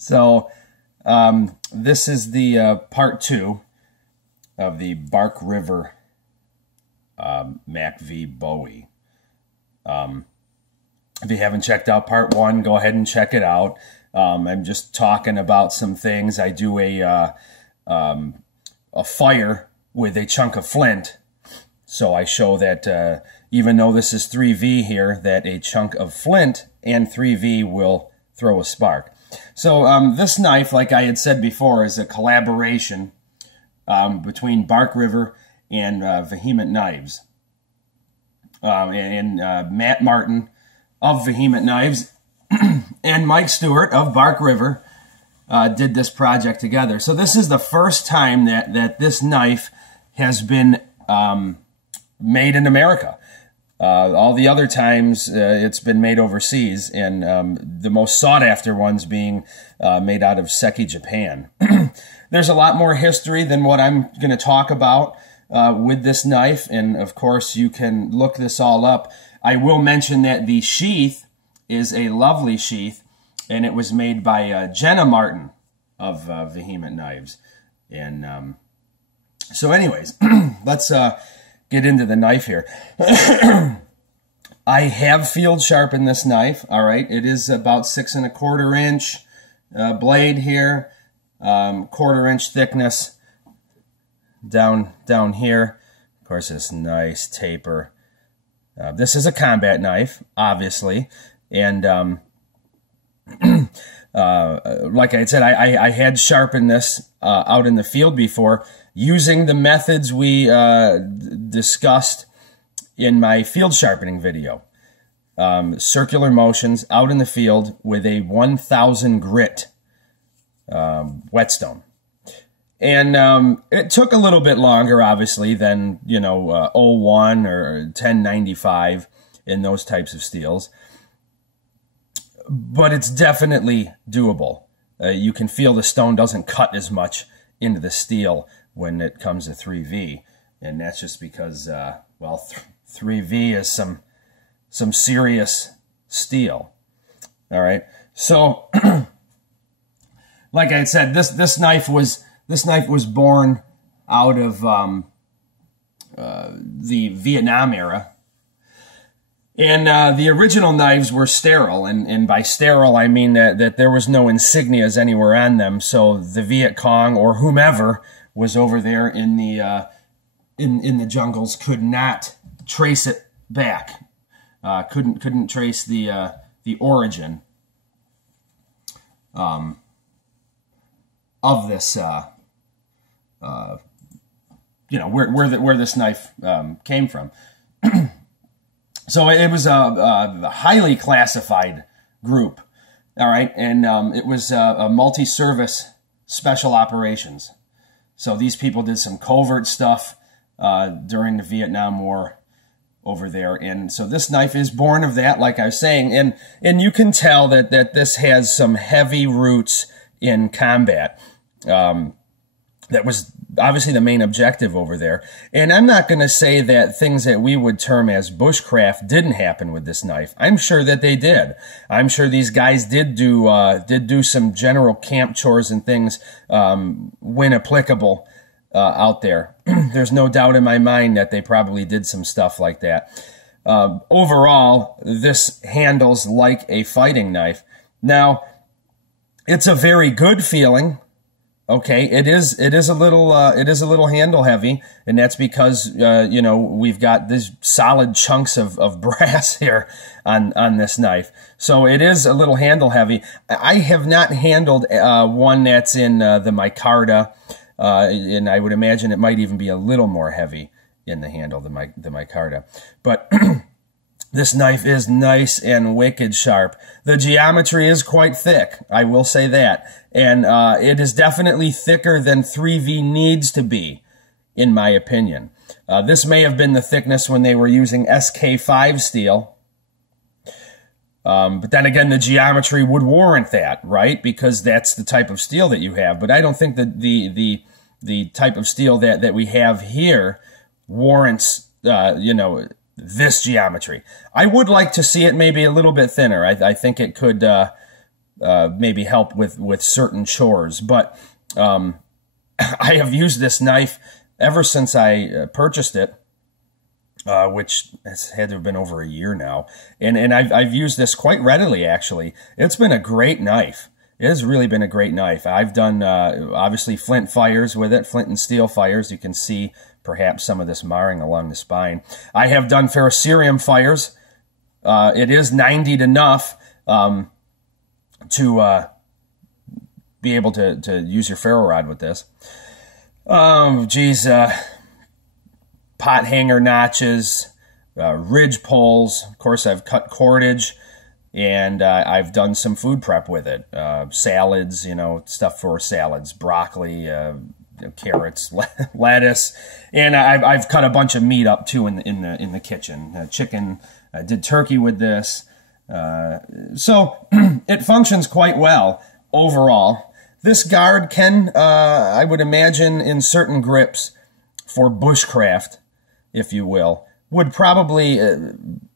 So this is the part 2 of the Bark River MACV Bowie. If you haven't checked out part 1, go ahead and check it out. I'm just talking about some things. I do a fire with a chunk of flint. So I show that even though this is 3V here, that a chunk of flint and 3V will throw a spark. So this knife, like I had said before, is a collaboration between Bark River and Vehement Knives. Matt Martin of Vehement Knives and Mike Stewart of Bark River did this project together. So this is the first time that this knife has been made in America. All the other times it's been made overseas, and the most sought-after ones being made out of Seki, Japan. There's a lot more history than what I'm going to talk about with this knife, and of course you can look this all up. I will mention that the sheath is a lovely sheath, and it was made by Jenna Martin of Vehement Knives. And so anyways, let's get into the knife here. I have field sharpened this knife. All right, it is about 6 1/4 inch blade here, 1/4 inch thickness down here. Of course, this nice taper. This is a combat knife, obviously, and like I said, I had sharpened this out in the field before, using the methods we discussed in my field sharpening video. Circular motions out in the field with a 1000 grit whetstone. And it took a little bit longer, obviously, than, 01 or 1095 in those types of steels. But it's definitely doable. You can feel the stone doesn't cut as much into the steel when it comes to 3V, and that's just because, well, 3V is some serious steel. All right, so like I said, this knife was born out of the Vietnam era. And the original knives were sterile, and by sterile I mean that there was no insignias anywhere on them, so the Viet Cong or whomever was over there in the jungles could not trace it back, couldn't trace the origin of this, where this knife came from. So it was a highly classified group, all right, and it was a multi-service special operations. So these people did some covert stuff during the Vietnam War over there, and so this knife is born of that, like I was saying, and you can tell that this has some heavy roots in combat. That was obviously the main objective over there. And I'm not going to say that things that we would term as bushcraft didn't happen with this knife. I'm sure that they did. I'm sure these guys did do some general camp chores and things when applicable out there. There's no doubt in my mind that they probably did some stuff like that. Overall, this handles like a fighting knife. Now, it's a very good feeling. Okay, it is a little handle heavy, and that's because we've got these solid chunks of brass here on this knife, so it is a little handle heavy. I have not handled one that's in the micarta, and I would imagine it might even be a little more heavy in the handle than the micarta, but. This knife is nice and wicked sharp. The geometry is quite thick, I will say that. And it is definitely thicker than 3V needs to be, in my opinion. This may have been the thickness when they were using SK5 steel. But then again, the geometry would warrant that, right? Because that's the type of steel that you have. But I don't think that the type of steel that we have here warrants, this geometry. I would like to see it maybe a little bit thinner. I think it could maybe help with certain chores. But I have used this knife ever since I purchased it, which has had to have been over a year now. And I've used this quite readily, actually. It's been a great knife. It has really been a great knife. I've done, obviously, flint fires with it, flint and steel fires. You can see perhaps some of this marring along the spine. I have done ferrocerium fires. It is 90'd enough to be able to use your ferro rod with this. Oh, geez. Pot hanger notches, ridge poles. Of course, I've cut cordage, and I've done some food prep with it. Salads, you know, stuff for salads, broccoli, carrots, lettuce, and I've cut a bunch of meat up too in the kitchen. Chicken. I did turkey with this, so it functions quite well overall. This guard can, I would imagine, in certain grips for bushcraft, if you will, would probably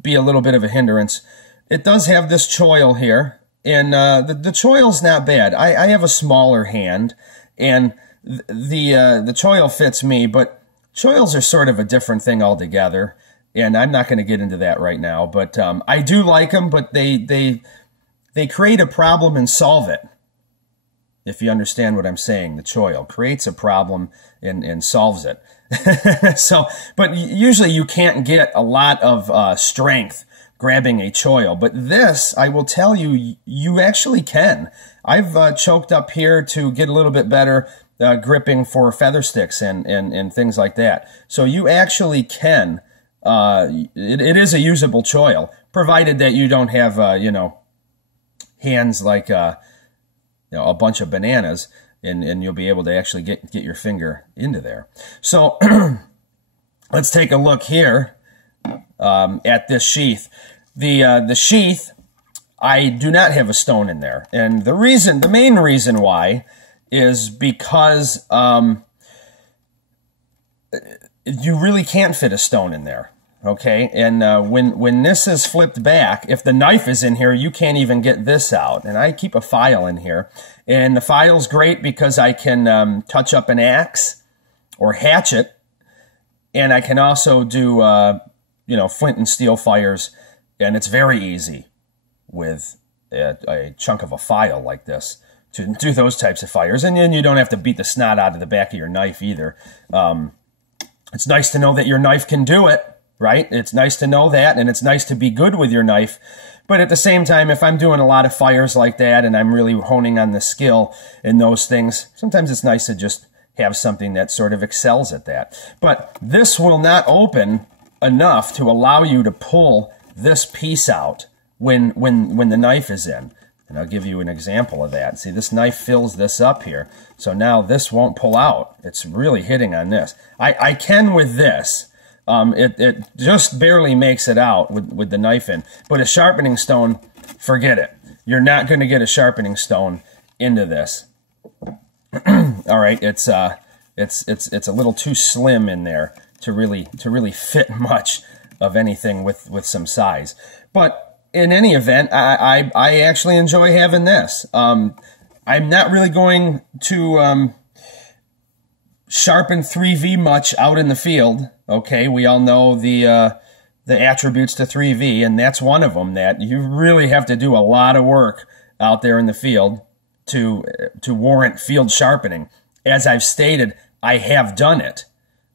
be a little bit of a hindrance. It does have this choil here, and the choil's not bad. I have a smaller hand, and the choil fits me, but choils are sort of a different thing altogether, and I'm not going to get into that right now. But I do like them, but they create a problem and solve it. If you understand what I'm saying, the choil creates a problem and solves it. So, but usually you can't get a lot of strength grabbing a choil. But this, I will tell you, you actually can. I've choked up here to get a little bit better gripping for feather sticks and things like that. So you actually can. It is a usable choil, provided that you don't have, you know, hands like a bunch of bananas, and you'll be able to actually get your finger into there. So let's take a look here at this sheath. The sheath, I do not have a stone in there, and the main reason why is because you really can't fit a stone in there. Okay, and when this is flipped back, if the knife is in here, you can't even get this out. And I keep a file in here, and the file's great because I can touch up an axe or hatchet, and I can also do you know, flint and steel fires, and it's very easy with a chunk of a file like this to do those types of fires. And then you don't have to beat the snot out of the back of your knife either. It's nice to know that your knife can do it. Right? It's nice to know that, and it's nice to be good with your knife. But at the same time, if I'm doing a lot of fires like that and I'm really honing on the skill in those things, sometimes it's nice to just have something that sort of excels at that. But this will not open enough to allow you to pull this piece out when the knife is in. And I'll give you an example of that. See, this knife fills this up here. So now this won't pull out. It's really hitting on this. I can with this. It just barely makes it out with the knife in. But a sharpening stone, forget it. You're not going to get a sharpening stone into this. All right, it's a little too slim in there to really fit much of anything with some size. But in any event, I actually enjoy having this. I'm not really going to sharpen 3V much out in the field. Okay, we all know the attributes to 3V, and that's one of them, that you really have to do a lot of work out there in the field to warrant field sharpening. As I've stated, I have done it.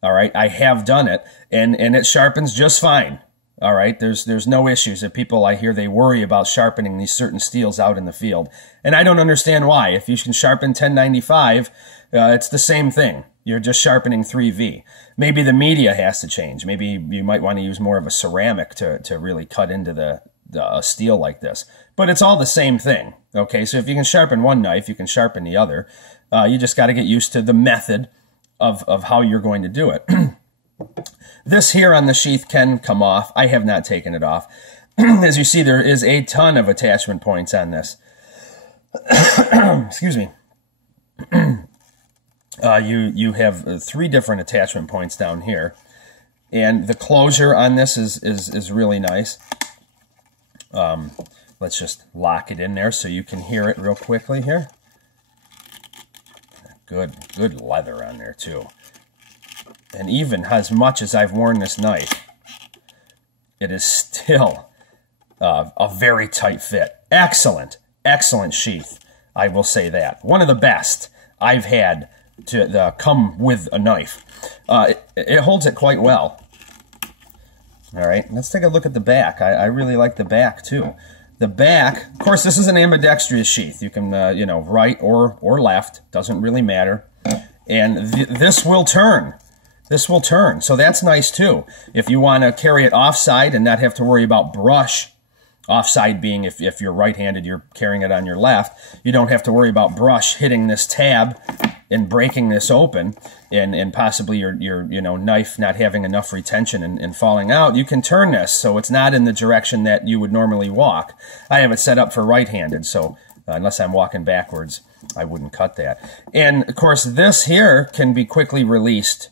All right, I have done it, and it sharpens just fine. All right, there's no issues. That people, I hear, they worry about sharpening these certain steels out in the field, and I don't understand why. If you can sharpen 1095, it's the same thing. You're just sharpening 3V. Maybe the media has to change. Maybe you might want to use more of a ceramic to really cut into the steel like this. But it's all the same thing. Okay, so if you can sharpen one knife, you can sharpen the other. You just got to get used to the method of how you're going to do it. This here on the sheath can come off. I have not taken it off. As you see, there is a ton of attachment points on this. Excuse me. You have 3 different attachment points down here, and the closure on this is really nice. Let's just lock it in there so you can hear it real quickly here. Good leather on there too. And even as much as I've worn this knife, it is still a very tight fit. Excellent sheath, I will say that. One of the best I've had to come with a knife. It holds it quite well. All right, let's take a look at the back. I really like the back too. The back, of course, this is an ambidextrous sheath. You can, you know, right or left, doesn't really matter. And this will turn. This will turn, so that's nice too. If you want to carry it offside and not have to worry about brush, offside being if you're right-handed, you're carrying it on your left, you don't have to worry about brush hitting this tab and breaking this open and possibly your you know, knife not having enough retention and falling out. You can turn this so it's not in the direction that you would normally walk. I have it set up for right-handed, so unless I'm walking backwards, I wouldn't cut that. And of course, this here can be quickly released.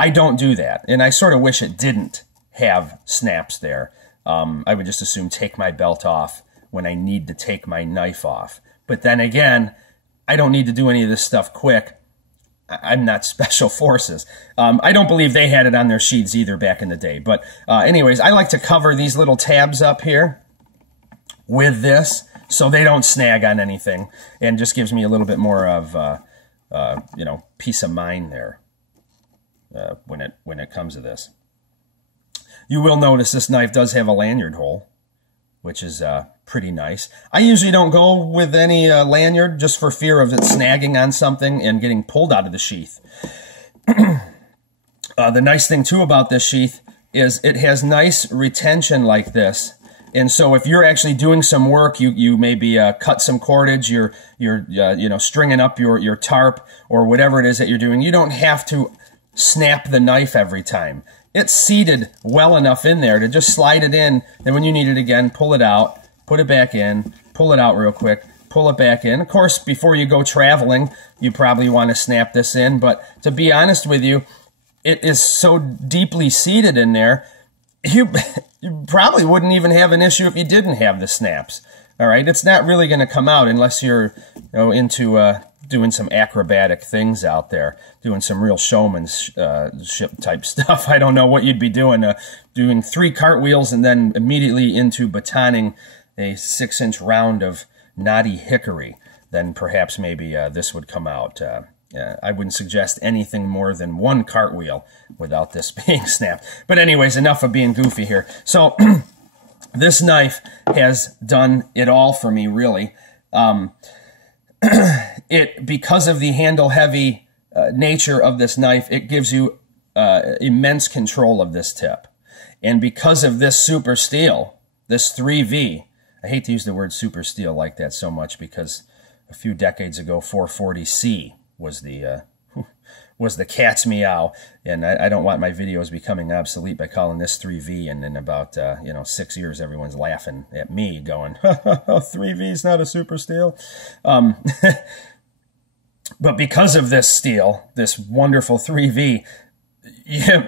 I don't do that, and I sort of wish it didn't have snaps there. I would just assume take my belt off when I need to take my knife off. But then again, I don't need to do any of this stuff quick. I'm not special forces. I don't believe they had it on their sheaths either back in the day. But anyways, I like to cover these little tabs up here with this so they don't snag on anything, and just gives me a little bit more of you know, peace of mind there when it comes to this. You will notice this knife does have a lanyard hole, which is pretty nice. I usually don't go with any lanyard just for fear of it snagging on something and getting pulled out of the sheath. The nice thing too about this sheath is it has nice retention like this. And so if you're actually doing some work, you maybe cut some cordage, you're you know, stringing up your tarp or whatever it is that you're doing, you don't have to snap the knife every time. It's seated well enough in there to just slide it in, and when you need it again, pull it out, put it back in, pull it out real quick, pull it back in. Of course, before you go traveling, you probably want to snap this in, but to be honest with you, it is so deeply seated in there, you probably wouldn't even have an issue if you didn't have the snaps. All right, it's not really going to come out unless you're, you know, into doing some acrobatic things out there, doing some real showmanship type stuff. I don't know what you'd be doing, doing 3 cartwheels and then immediately into batoning a 6-inch round of knotty hickory. Then perhaps maybe this would come out. I wouldn't suggest anything more than 1 cartwheel without this being snapped. But anyways, enough of being goofy here. So this knife has done it all for me, really. Because of the handle-heavy nature of this knife, it gives you immense control of this tip. And because of this super steel, this 3V, I hate to use the word super steel like that so much because a few decades ago, 440C was the cat's meow, and I don't want my videos becoming obsolete by calling this 3V, and in about 6 years everyone's laughing at me going, 3V is not a super steel. But because of this steel, this wonderful 3V,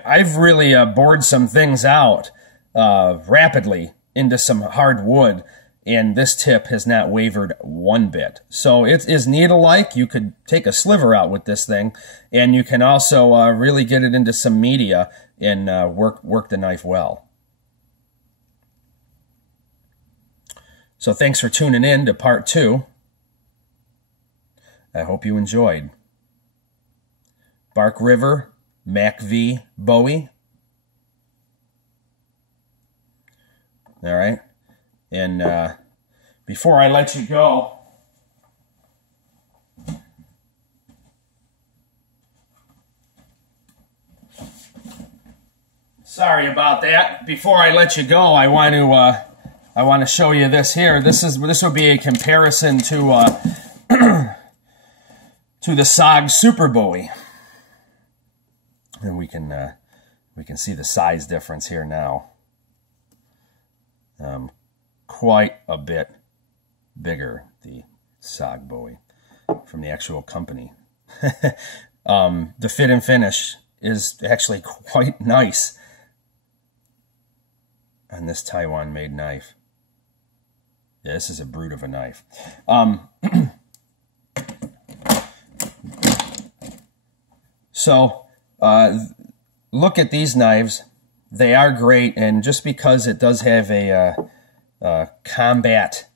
I've really bored some things out rapidly into some hard wood, and this tip has not wavered one bit. So it is needle-like. You could take a sliver out with this thing, and you can also really get it into some media and work the knife well. So thanks for tuning in to part 2. I hope you enjoyed. Bark River, MACV, Bowie. All right. And before I let you go, sorry about that. Before I let you go, I want to show you this here. This will be a comparison to to the SOG Super Bowie, and we can see the size difference here now. Quite a bit bigger, the SOG Bowie, from the actual company. The fit and finish is actually quite nice on this Taiwan-made knife. Yeah, this is a brute of a knife. So look at these knives. They are great, and just because it does have a combat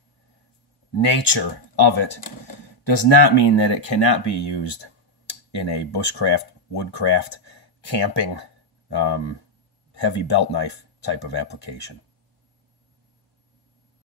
nature of it does not mean that it cannot be used in a bushcraft, woodcraft, camping, heavy belt knife type of application.